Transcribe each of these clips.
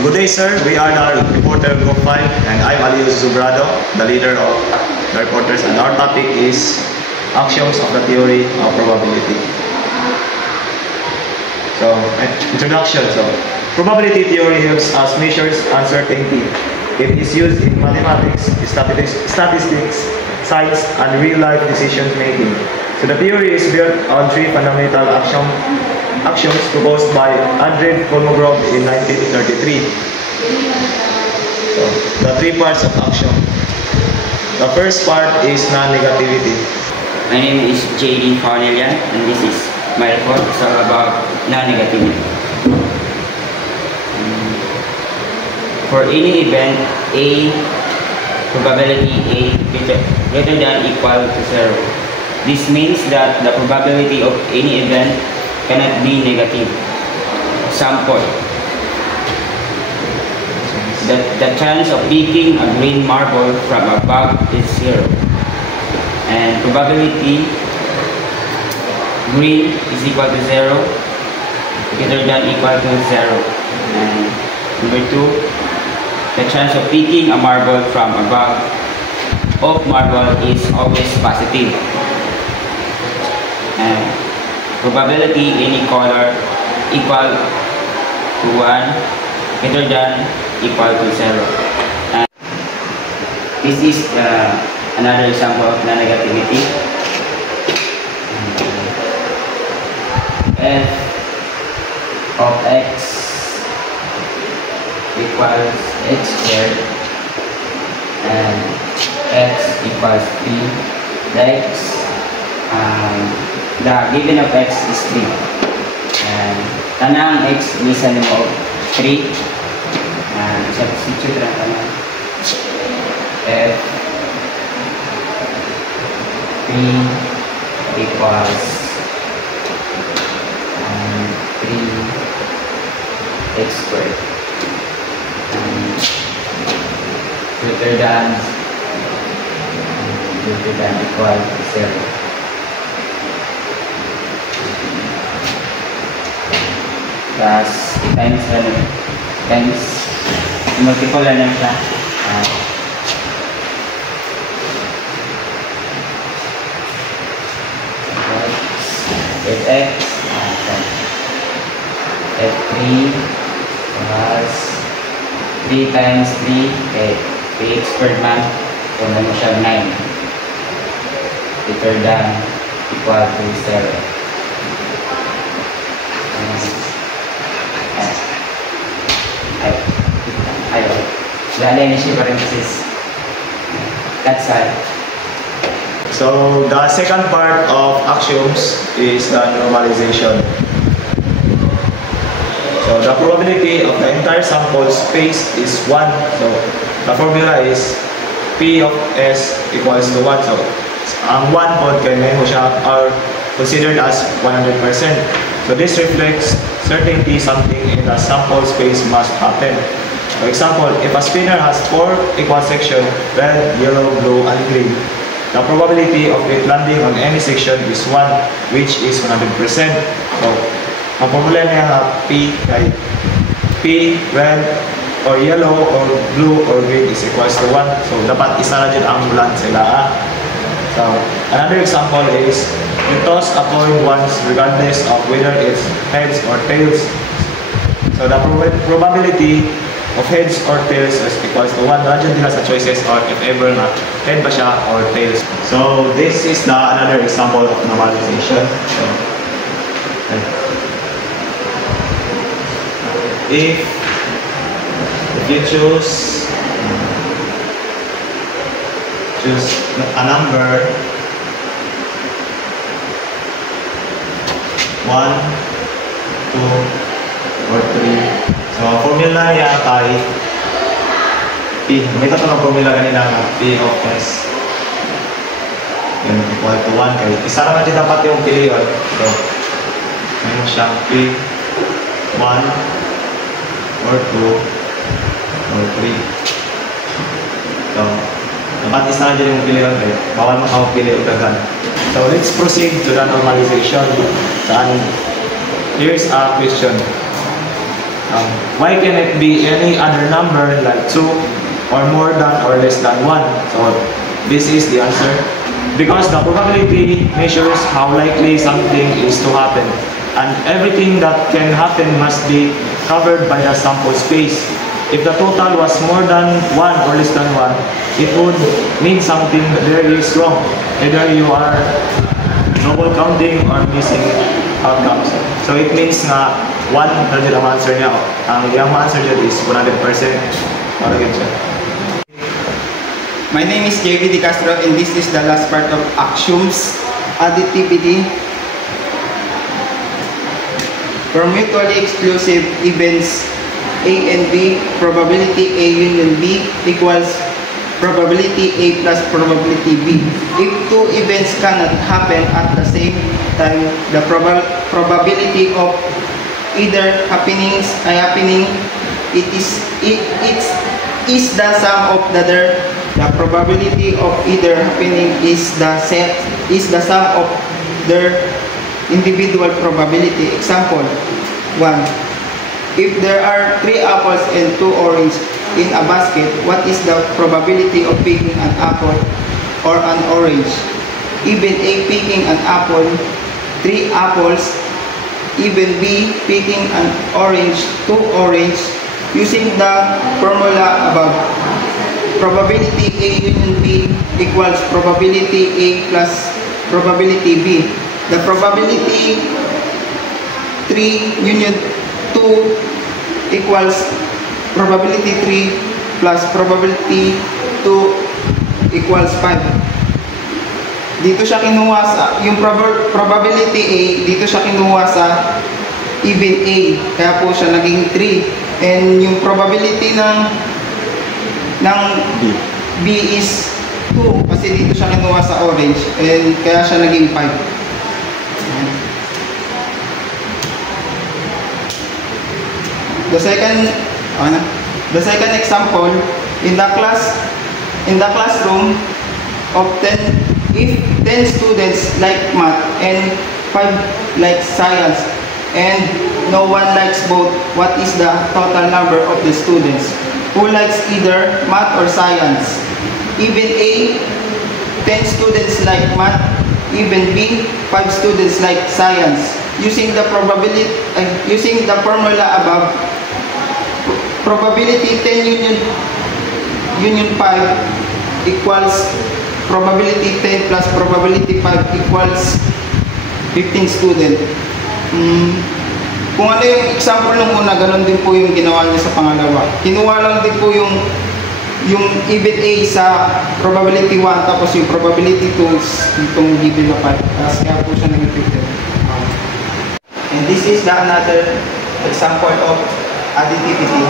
Good day, sir. We are the reporter Group 5, and I'm Alius Zubrado, the leader of the reporters, and our topic is actions of the theory of probability. So, introduction. So, probability theory helps us measure uncertainty. It is used in mathematics, statistics, science, and real-life decision making. So, the theory is built on three fundamental actions proposed by Andrew Kolmogorov in 1933. So, the three parts of action. The first part is non-negativity. My name is J.D. Faunelian, and this is my report. It's all about non-negativity. For any event A, probability A greater than equal to 0. This means that the probability of any event cannot be negative. Example, the chance of picking a green marble from a bag is 0. And probability green is equal to 0, greater than equal to 0. And number 2, the chance of picking a marble from a bag of marble is always positive. And probability any color equal to 1, greater than equal to 0. And this is another example of non-negativity. F of x equals x squared and x equals 3. The given of x is 3. And tanang x listen mo 3. And substitute lang tanang f 3 equals 3 x squared. Greater than equal to 0. Plus times multiple na lang siya. Fx f3 plus 3 times 3 okay, 3x squared man, so naman siya 9 greater than equal to 0. Ayun, lalay na siya parenthesis. That's all. So, the second part of axioms is the normalization. So, the probability of the entire sample space is 1. So, the formula is P of S equals to 1. So, ang 1 pod kay may mo siya are considered as 100%. So, this reflects certainty something in the sample space must happen. For example, if a spinner has 4 equal sections, red, yellow, blue, and green, the probability of it landing on any section is 1, which is 100%. So, ang formula niya nga P kay P, red, or yellow, or blue, or green is equals to 1. So, dapat isa na dyan ang bulan sila. So, another example is, you toss a coin once regardless of whether it's heads or tails. So, the probability of heads or tails is equals to 1. Nandiyan nila sa choices or if ever na head ba siya or tails. So, this is the another example of normalization. So, if you choose a number 1, 2, or 3. So, formula niya kay P. May katulong formula kanina nga P of S. Yun, equal to 1. Kaya isa naman din dapat yung pilihan. So, mayroon siyang P 1 or 2 or 3. So, dapat isa na din yung pilihan. Bawal makapili o dagan. So, let's proceed to the normalization. Here's a question. Why can it be any other number like 2 or more than or less than 1? So this is the answer. Because the probability measures how likely something is to happen, and everything that can happen must be covered by the sample space. If the total was more than 1 or less than 1, it would mean something very strong. Either you are double counting or missing outcomes. So it means na 1 na dyan ang answer niya. Ang iyang answer dyan is 100%. Para ganyan siya. My name is JV Di Castro, and this is the last part of axioms additivity. For mutually exclusive events A and B, probability A union B equals probability A plus probability B. If two events cannot happen at the same time, the probability of either happening it is the sum of the other. The probability of either happening is the sum of their individual probability. Example 1. If there are 3 apples and 2 oranges in a basket, what is the probability of picking an apple or an orange? Even A picking an apple, 3 apples. Even B picking an orange, 2 orange. Using the formula above, probability A union B equals probability A plus probability B. The probability 3 union 2 equals probability 3 plus probability 2 equals 5. Dito siya kinuha sa, yung probability A, dito siya kinuha sa even A, kaya po siya naging 3. And yung probability ng B is 2, kasi dito siya kinuha sa orange, and kaya siya naging 5. The second example, in the classroom of 10, if 10 students like math and 5 like science, and no one likes both, what is the total number of the students who likes either math or science? Even A, 10 students like math. Even B, 5 students like science. Using the formula above, probability 10 union 5 equals probability 10 plus probability 5 equals 15 student. Kung ano yung example nung una, ganun din po yung ginawa niya sa pangalawa. Kinuha lang din po yung even A sa probability 1, tapos yung probability 2 itong given na 5. Tapos kaya po siya naging 15. And this is the another example of additivity.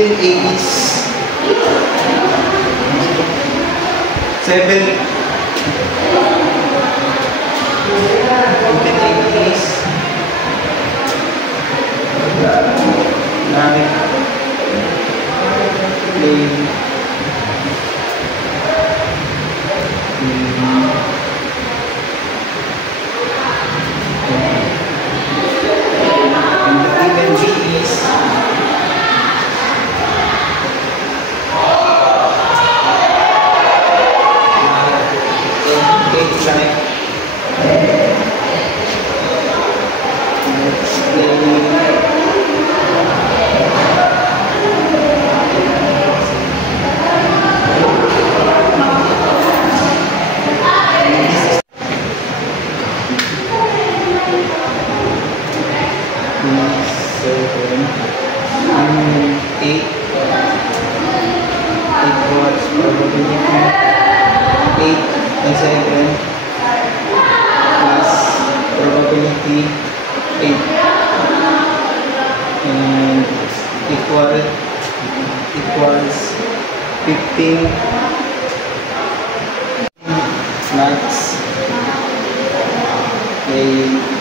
A is 7. Even A is 9. And even B is 8, 9. Let's play. Seven, 8 equals probability 8 and 7 plus probability 8 and equals 15 max. Okay.